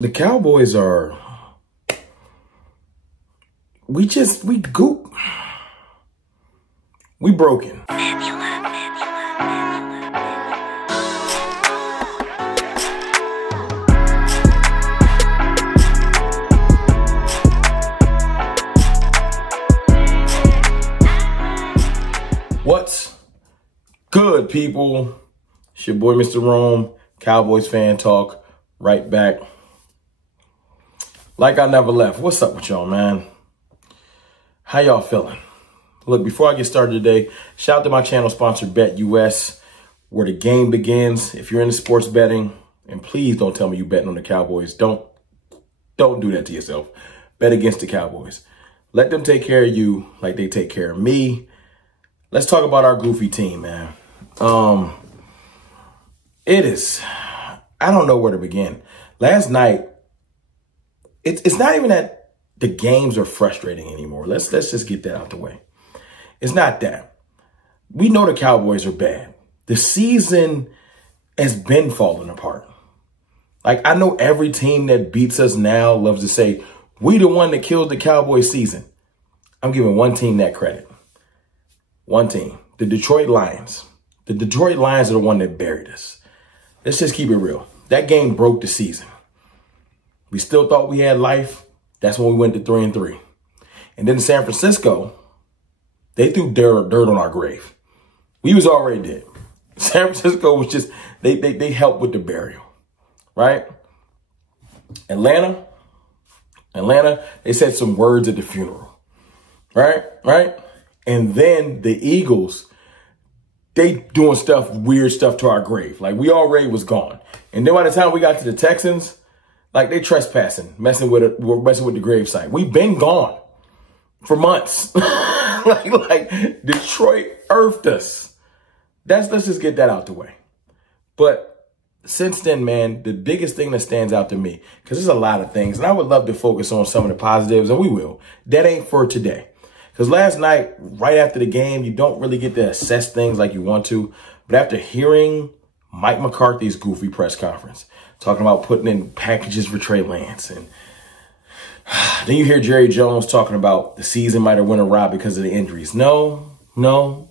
The Cowboys are, we goop. We broken. What's good, people? It's your boy, Mr. Rome, Cowboys fan talk, right back. Like I never left. What's up with y'all, man? How y'all feeling? Look, before I get started today, shout out to my channel sponsor, BetUS, where the game begins. If you're into sports betting, and please don't tell me you betting on the Cowboys. Don't do that to yourself. Bet against the Cowboys. Let them take care of you like they take care of me. Let's talk about our goofy team, man. I don't know where to begin. Last night, it's not even that the games are frustrating anymore. Let's just get that out the way. It's not that. We know the Cowboys are bad. The season has been falling apart. Like, I know every team that beats us now loves to say, we the one that killed the Cowboys season. I'm giving one team that credit. One team. The Detroit Lions. The Detroit Lions are the one that buried us. Let's just keep it real. That game broke the season. We still thought we had life. That's when we went to 3-3. And then in San Francisco, they threw dirt on our grave. We was already dead. San Francisco was just, they helped with the burial, right? Atlanta, they said some words at the funeral, right? And then the Eagles, they doing weird stuff to our grave. Like, we already was gone. And then by the time we got to the Texans, like, they trespassing, messing with the gravesite. We've been gone for months. like Detroit earthed us. Let's just get that out the way. But since then, man, the biggest thing that stands out to me, because there's a lot of things, and I would love to focus on some of the positives, and we will. That ain't for today. Because last night, right after the game, you don't really get to assess things like you want to. But after hearing Mike McCarthy's goofy press conference, talking about putting in packages for Trey Lance, and then you hear Jerry Jones talking about the season might have went awry because of the injuries. No,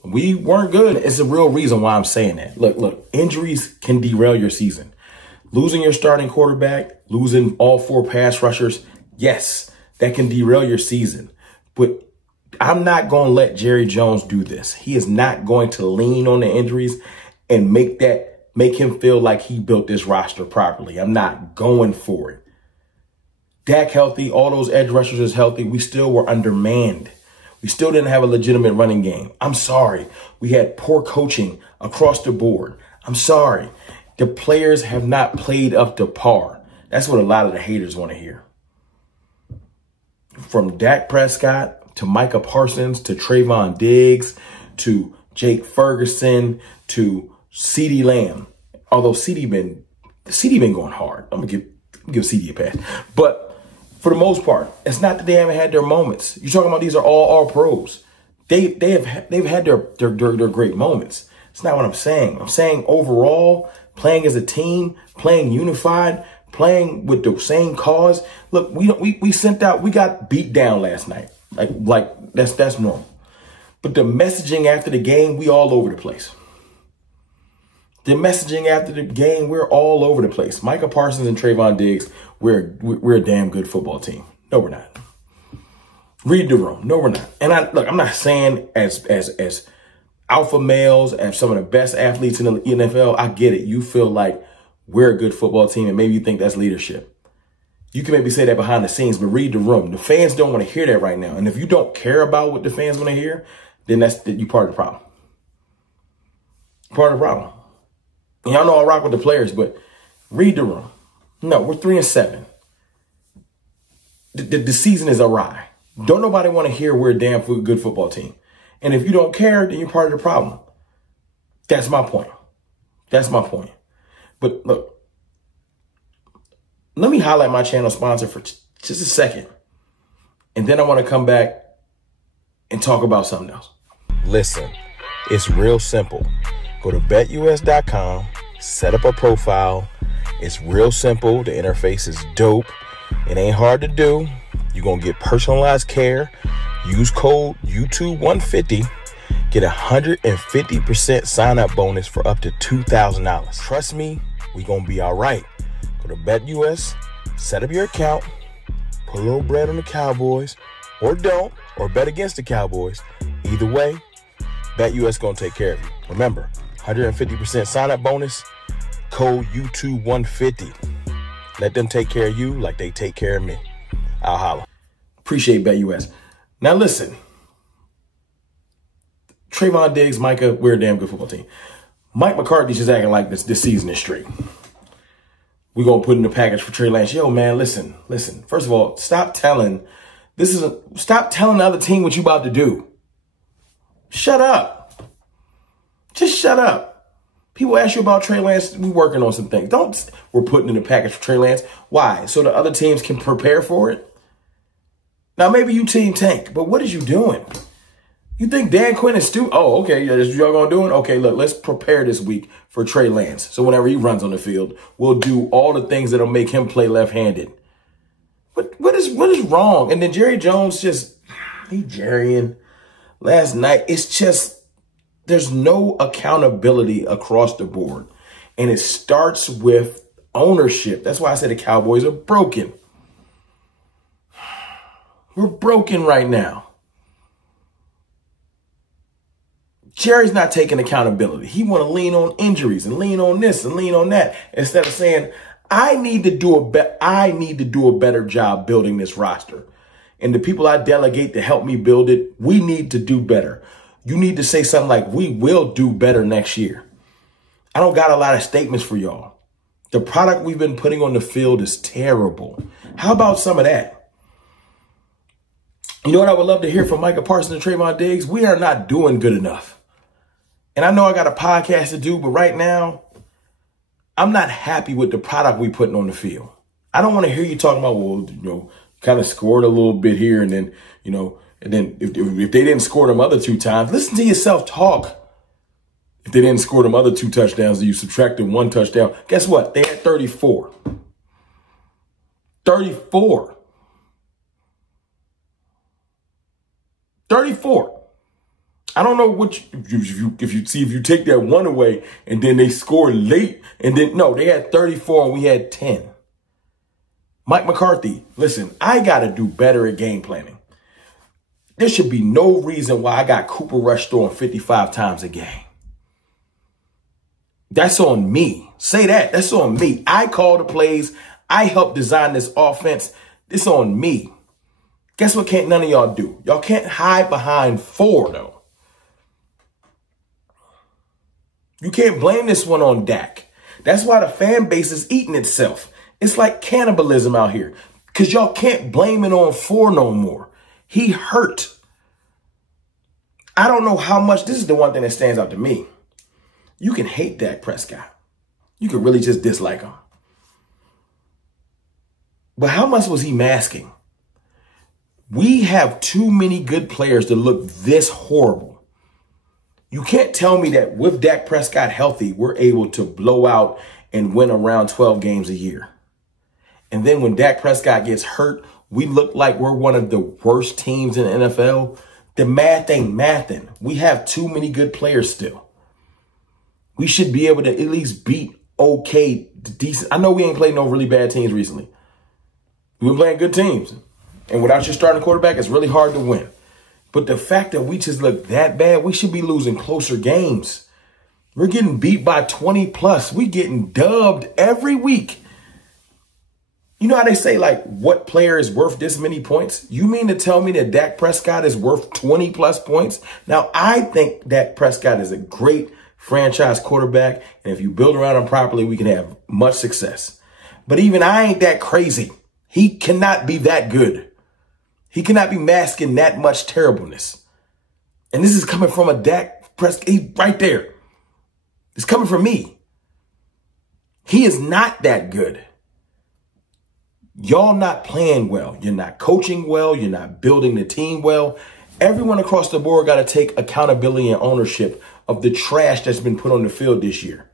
we weren't good. It's a real reason why I'm saying that. Look, injuries can derail your season. Losing your starting quarterback, losing all 4 pass rushers, yes, that can derail your season. But I'm not going to let Jerry Jones do this. He is not going to lean on the injuries and make him feel like he built this roster properly. I'm not going for it. Dak healthy, all those edge rushers is healthy. We still were undermanned. We still didn't have a legitimate running game. I'm sorry. We had poor coaching across the board. I'm sorry. The players have not played up to par. That's what a lot of the haters want to hear. From Dak Prescott to Micah Parsons to Trayvon Diggs to Jake Ferguson to CeeDee Lamb. Although CeeDee been going hard. I'm gonna give CeeDee a pass. But for the most part, it's not that they haven't had their moments. You're talking about these are all pros. They've had their great moments. It's not what I'm saying. I'm saying overall, playing as a team, playing unified, playing with the same cause. Look, we got beat down last night. Like that's normal. But the messaging after the game, we all over the place. The messaging after the game, we're all over the place. Micah Parsons and Trayvon Diggs, we're a damn good football team. No, we're not. Read the room. No, we're not. And I'm not saying as alpha males, as some of the best athletes in the NFL, I get it. You feel like we're a good football team, and maybe you think that's leadership. You can maybe say that behind the scenes, but read the room. The fans don't want to hear that right now. And if you don't care about what the fans want to hear, then you're part of the problem. Part of the problem. Y'all know I rock with the players, but read the room. No, we're 3-7. The season is awry. Don't nobody want to hear we're a damn good football team. And if you don't care, then you're part of the problem. That's my point. But look, let me highlight my channel sponsor for just a second. And then I want to come back and talk about something else. Listen, it's real simple. Go to betus.com, set up a profile, It's real simple. The interface is dope. It ain't hard to do. You're going to get personalized care. Use code YouTube150. Get a 150% sign-up bonus for up to $2,000. Trust me, we going to be all right. Go to BetUS, set up your account, put a little bread on the Cowboys, or don't, or bet against the Cowboys. Either way, BetUS going to take care of you. Remember, 150% sign-up bonus, code YouTube150. Let them take care of you like they take care of me. I'll holla. Appreciate BetUS. Now listen, Trayvon Diggs, Micah, we're a damn good football team. Mike McCarthy's just acting like this season is straight. We're going to put in the package for Trey Lance. Yo, man, listen. First of all, stop telling the other team what you about to do. Shut up. Just shut up. People ask you about Trey Lance. We working on some things. We're putting in the package for Trey Lance. Why? So the other teams can prepare for it? Now, maybe you team tank, but what is you doing? You think Dan Quinn is stupid? Oh, okay, that's what y'all gonna do it? Okay, look, let's prepare this week for Trey Lance. So whenever he runs on the field, we'll do all the things that'll make him play left-handed. What is wrong? And then Jerry Jones he Jerrying last night. It's just, there's no accountability across the board. And it starts with ownership. That's why I said the Cowboys are broken. We're broken right now. Jerry's not taking accountability. He want to lean on injuries and lean on this and lean on that instead of saying, I need to do a better job building this roster. And the people I delegate to help me build it, we need to do better. You need to say something like, we will do better next year. I don't got a lot of statements for y'all. The product we've been putting on the field is terrible. How about some of that? You know what I would love to hear from Micah Parsons and Trayvon Diggs? We are not doing good enough. And I know I got a podcast to do, but right now, I'm not happy with the product we putting on the field. I don't want to hear you talking about, well, kind of scored a little bit here and then, and then if they didn't score them other 2 times, listen to yourself talk. If they didn't score them other 2 touchdowns, you subtracted 1 touchdown. Guess what? They had 34. 34. 34. I don't know if you take that 1 away and then they scored late and then no, they had 34 and we had 10. Mike McCarthy, listen, I got to do better at game planning. There should be no reason why I got Cooper Rush throwing 55 times a game. That's on me. Say that. That's on me. I call the plays. I helped design this offense. It's on me. Guess what can't none of y'all do? Y'all can't hide behind 4, though. You can't blame this one on Dak. That's why the fan base is eating itself. It's like cannibalism out here because y'all can't blame it on 4 no more. He hurt. I don't know how much. This is the one thing that stands out to me. You can hate Dak Prescott. You can really just dislike him. But how much was he masking? We have too many good players to look this horrible. You can't tell me that with Dak Prescott healthy, we're able to blow out and win around 12 games a year. And then when Dak Prescott gets hurt, we look like we're one of the worst teams in the NFL. The math ain't mathing. We have too many good players still. We should be able to at least beat decent. I know we ain't played no really bad teams recently. We've been playing good teams. And without your starting quarterback, it's really hard to win. But the fact that we just look that bad, we should be losing closer games. We're getting beat by 20 plus. We getting dubbed every week. You know how they say, like, what player is worth this many points? You mean to tell me that Dak Prescott is worth 20 plus points? Now, I think Dak Prescott is a great franchise quarterback. And if you build around him properly, we can have much success. But even I ain't that crazy. He cannot be that good. He cannot be masking that much terribleness. And this is coming from a Dak Prescott. He's right there. It's coming from me. He is not that good. Y'all not playing well. You're not coaching well. You're not building the team well. Everyone across the board got to take accountability and ownership of the trash that's been put on the field this year.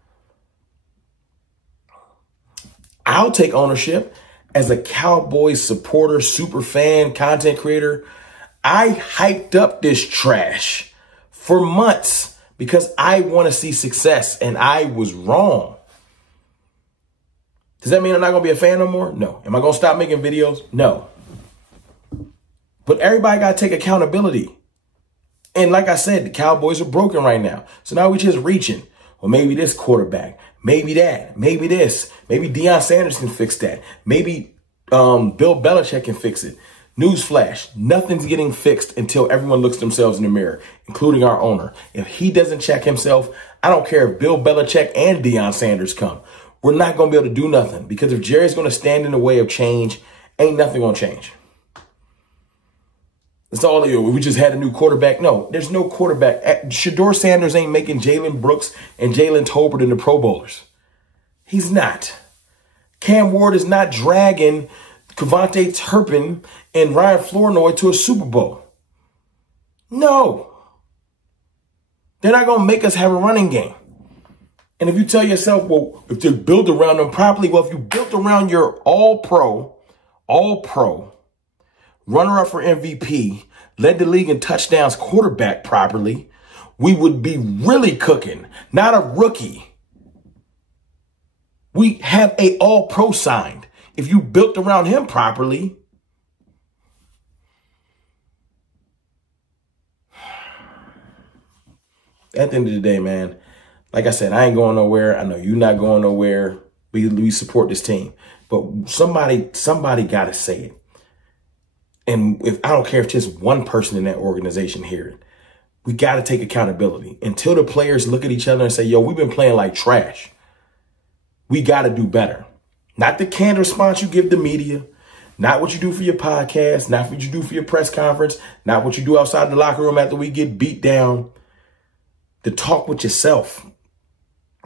I'll take ownership as a Cowboys supporter, super fan, content creator. I hyped up this trash for months because I want to see success, and I was wrong. Does that mean I'm not going to be a fan no more? No. Am I going to stop making videos? No. But everybody got to take accountability. And like I said, the Cowboys are broken right now. So now we're just reaching. Well, maybe this quarterback, maybe that, maybe this, maybe Deion Sanders can fix that. Maybe Bill Belichick can fix it. Newsflash, nothing's getting fixed until everyone looks themselves in the mirror, including our owner. If he doesn't check himself, I don't care if Bill Belichick and Deion Sanders come. We're not going to be able to do nothing, because if Jerry's going to stand in the way of change, ain't nothing going to change. It's all, we just had a new quarterback. No, there's no quarterback. Shedeur Sanders ain't making Jalen Brooks and Jalen Tolbert into Pro Bowlers. He's not. Cam Ward is not dragging Kevontae Turpin and Ryan Flournoy to a Super Bowl. No. They're not going to make us have a running game. And if you tell yourself, well, if they're built around them properly, well, if you built around your all-pro, runner-up for MVP, led the league in touchdowns, quarterback properly, we would be really cooking, not a rookie. We have a all-pro signed. If you built around him properly, at the end of the day, man, like I said, I ain't going nowhere. I know you're not going nowhere. We support this team. But somebody got to say it. And if I don't care if just one person in that organization hear it, we got to take accountability until the players look at each other and say, yo, we've been playing like trash. We got to do better. Not the canned response you give the media, not what you do for your podcast, not what you do for your press conference, not what you do outside the locker room after we get beat down. The talk with yourself,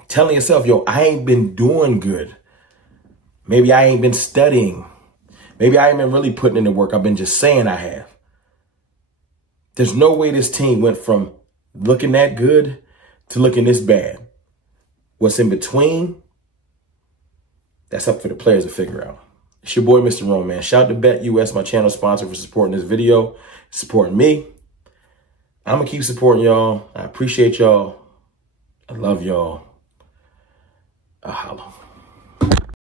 telling yourself, yo, I ain't been doing good. Maybe I ain't been studying. Maybe I ain't been really putting in the work. I've been just saying I have. There's no way this team went from looking that good to looking this bad. What's in between, that's up for the players to figure out. It's your boy, Mr. Rome, man. Shout out to BetUS, my channel sponsor, for supporting this video, supporting me. I'm going to keep supporting y'all. I appreciate y'all. I love y'all. I'll holla.